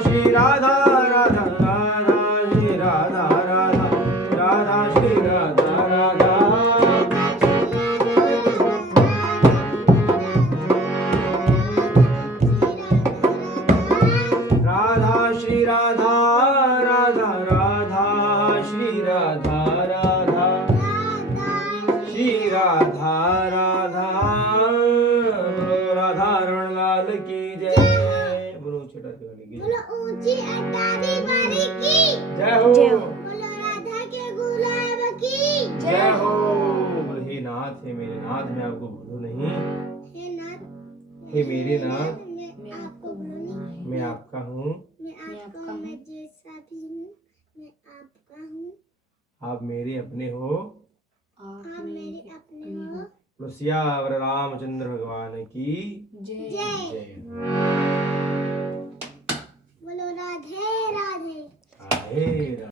श्री राधा राधा राधा श्री राधा राधा राधा श्री राधा राधा राधा श्री राधा राधा राधा श्री राधा राधा श्री राधा राधा बोलो राधा रमणलाल की जय बोलो छोटा वाली की बोलो ऊंची अटारी बारी की जय हो बोलो राधा के गुलाब की जय हो बोलो हे नाथ हे मेरे नाथ मैं आपको भूलूं नहीं हे नाथ हे मेरे नाथ मैं आपको भूलूं मैं आपका हूँ मैं आपका हूँ मैं जैसा भी हूँ मैं आपका हूँ आप मेरे अपने हो आप मेरे अपने हो बोलो सियावर रामचंद्र भगवान की जय जय बोलो राधे राधे राधे